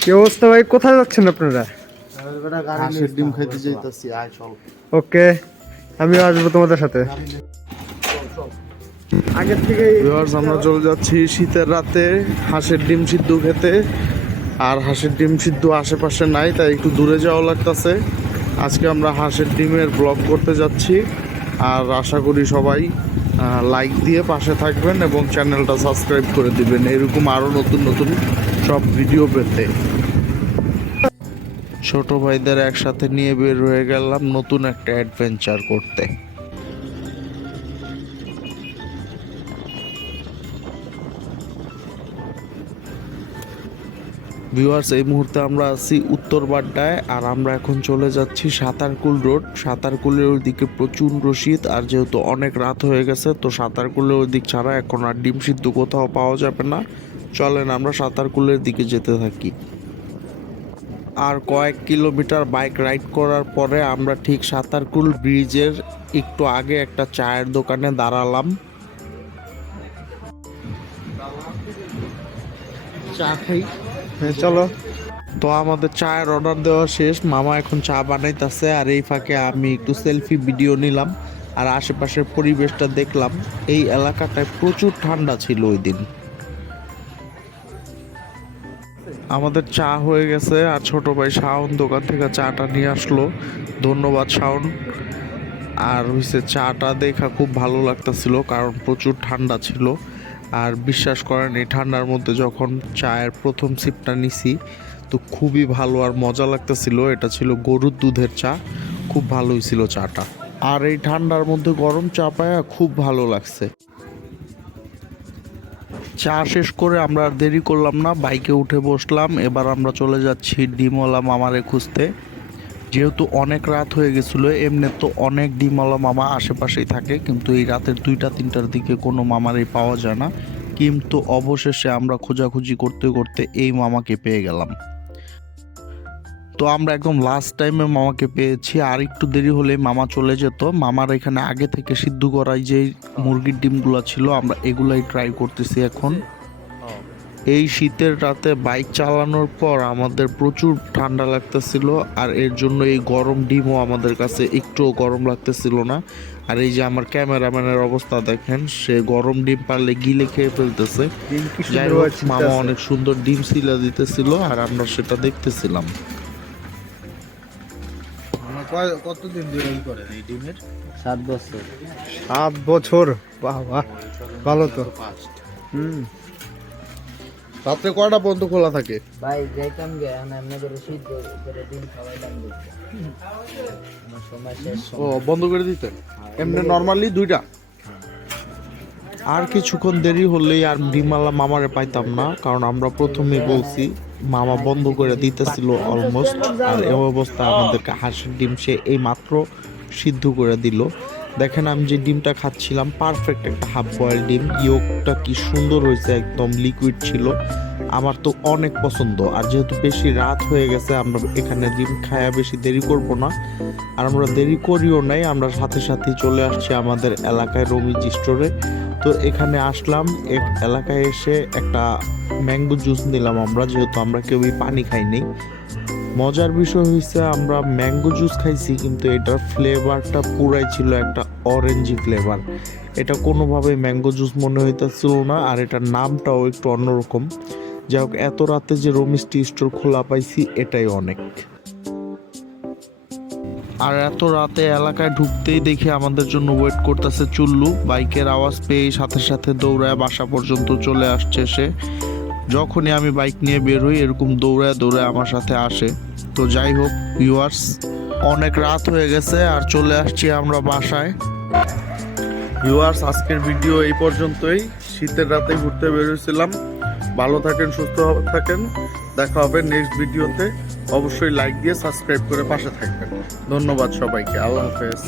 কি অবস্থা ভাই? কোথায় যাচ্ছেন আপনারা? হাঁসের ডিম খাইতে যাইতাছি আয় চল। ওকে আমিও আসব তোমাদের সাথে। আগের থেকে আমরা চলে যাচ্ছি শীতের রাতে হাঁসের ডিম সিদ্ধ খেতে। আর হাঁসের ডিম সিদ্ধ আশেপাশে নাই তাই একটু দূরে যাওয়া লাগতেছে। আজকে আমরা হাঁসের ডিমের ব্লগ করতে যাচ্ছি। আর আশা করি সবাই লাইক দিয়ে পাশে থাকবেন এবং চ্যানেলটা সাবস্ক্রাইব করে দিবেন। এরকম আরও নতুন নতুন সব ভিডিও পেতে। ছোট ভাইদের একসাথে নিয়ে বের হয়ে গেলাম নতুন একটা অ্যাডভেঞ্চার করতে। ভিউয়ার্স এই মুহূর্তে আমরা আছি উত্তর বাড্ডায় আর আমরা এখন চলে যাচ্ছি সাঁতারকুল রোড। সাঁতারকুলের ওই দিকে প্রচণ্ড শীত আর যেহেতু অনেক রাত হয়ে গেছে, তো সাঁতারকুলের ওই দিক ছাড়া এখন আর ডিম সিদ্ধ কোথাও পাওয়া যাবে না। চলেন আমরা সাঁতারকুলের দিকে যেতে থাকি। আর কয়েক কিলোমিটার বাইক রাইড করার পরে আমরা ঠিক সাঁতারকুল ব্রিজের একটু আগে একটা চায়ের দোকানে দাঁড়ালাম। চা খাই। হ্যাঁ, চলো। তো আমাদের চায়ের অর্ডার দেওয়া শেষ। মামা এখন চা বানাইতেছে আর এই ফাঁকে আমি একটু সেলফি ভিডিও নিলাম আর আশেপাশের পরিবেশটা দেখলাম। এই এলাকাটায় প্রচুর ঠান্ডা ছিল ওই দিন। আমাদের চা হয়ে গেছে আর ছোট ভাই শাওন দোকান থেকে চাটা নিয়ে আসলো। ধন্যবাদ, শাওন। আর হচ্ছে চাটা দেখা খুব ভালো লাগতেছিল কারণ প্রচুর ঠান্ডা ছিল। আর বিশ্বাস করেন, এই ঠান্ডার মধ্যে যখন চায়ের প্রথম সিপটা নিছি, তো খুবই ভালো আর মজা লাগতেছিল। এটা ছিল গরুর দুধের চা, খুব ভালোই ছিল চাটা। আর এই ঠান্ডার মধ্যে গরম চা পায়া খুব ভালো লাগছে। চা শেষ করে আমরা আর দেরি করলাম না, বাইকে উঠে বসলাম। এবার আমরা চলে যাচ্ছি ডিমলা মামারে খুঁজতে। যেহেতু অনেক রাত হয়ে গেছিল, এমনি তো অনেক ডিমলা মামা আশেপাশেই থাকে, কিন্তু এই রাতের দুইটা, তিনটার দিকে কোনো মামারই পাওয়া যায় না। কিন্তু অবশেষে আমরা খোঁজাখুঁজি করতে করতে এই মামাকে পেয়ে গেলাম। তো আমরা একদম লাস্ট টাইমে মামাকে পেয়েছি। আর একটু দেরি হলে মামা চলে যেত। মামার এখানে আগে থেকে সিদ্ধ করাই যে মুরগির ডিমগুলো ছিল আমরা এগুলাই ট্রাই করতেছি এখন। এই শীতের রাতে বাইক চালানোর পর আমাদের প্রচুর ঠান্ডা লাগতেছিল আর এর জন্য এই গরম ডিমও আমাদের কাছে একটুও গরম লাগতেছিল না। আর এই যে আমার ক্যামেরাম্যানের অবস্থা দেখেন সে গরম ডিম পারলে গিলে খেয়ে ফেলতেছে। যাই হোক মামা অনেক সুন্দর ডিম সিলা দিতেছিল আর আমরা সেটা দেখতেছিলাম। কতদিন ধরে করেন এই ডিমের? সাত বছর। সাত বছর বাহ বাহ ভালো তো। হুম। রাত্রে কয়টা পর্যন্ত খোলা থাকে? ভাই যাইতাম গে এখন এমনি করে সিদ্ধ করে আমার সময় শেষ ও বন্ধ করে দিতে এমনি নর্মালি দুইটা? আর কিছুক্ষণ দেরি হলেই আর ডিমালা মামারে পাইতাম না কারণ আমরা প্রথমেই বলছি মামা বন্ধ করে দিতেছিল অলমোস্ট আর এই অবস্থা আমাদেরকে হাঁসের ডিম সে এই মাত্র সিদ্ধ করে দিল। দেখেন আমি যে ডিমটা খাচ্ছিলাম পারফেক্ট একটা হাফ বয়েল ডিম। ইয়োগটা কি সুন্দর হয়েছে, একদম লিকুইড ছিল। আমার তো অনেক পছন্দ। আর যেহেতু বেশি রাত হয়ে গেছে, আমরা এখানে ডিম খায়া বেশি দেরি করব না। আর আমরা দেরি করিও নাই, আমরা সাথে সাথে চলে আসছি আমাদের এলাকায় রমিজ স্টোরে তো এখানে আসলাম, এক এলাকায় এসে একটা ম্যাঙ্গো জুস নিলাম আমরা, যেহেতু আমরা কেউই পানি খাই নাই। মজার বিষয় হয়েছে আমরা ম্যাঙ্গো জুস খাইছি, কিন্তু এটার ফ্লেভারটা পুরাই ছিল একটা অরেঞ্জি ফ্লেভার। এটা কোনোভাবে ম্যাঙ্গো জুস মনে হইতেছিল না, আর এটার নামটাও একটু অন্যরকম। যাই হোক, এত রাতে যে রমিজ টি স্টোর খোলা পাইছি, এটাই অনেক। আর এত রাতে এলাকায় ঢুকতেই দেখি আমাদের জন্য ওয়েট করতেছে চুল্লু। বাইকের আওয়াজ পেয়ে সাথে সাথে দৌড়ায় বাসা পর্যন্ত চলে আসছে সে। যখনই আমি বাইক নিয়ে বের হই, এরকম দৌড়ায় দৌড়ায় আমার সাথে আসে। তো যাই হোক ভিউয়ার্স অনেক রাত হয়ে গেছে আর চলে আসছি আমরা বাসায়। ভিউয়ার্স আজকের ভিডিও এই পর্যন্তই। শীতের রাতে ঘুরতে বেরোছিলাম ভালো থাকেন, সুস্থ থাকেন। দেখা হবে নেক্সট ভিডিওতে অবশ্যই লাইক দিয়ে সাবস্ক্রাইব করে পাশে থাকবেন। ধন্যবাদ সবাইকে। আল্লাহ হাফেজ।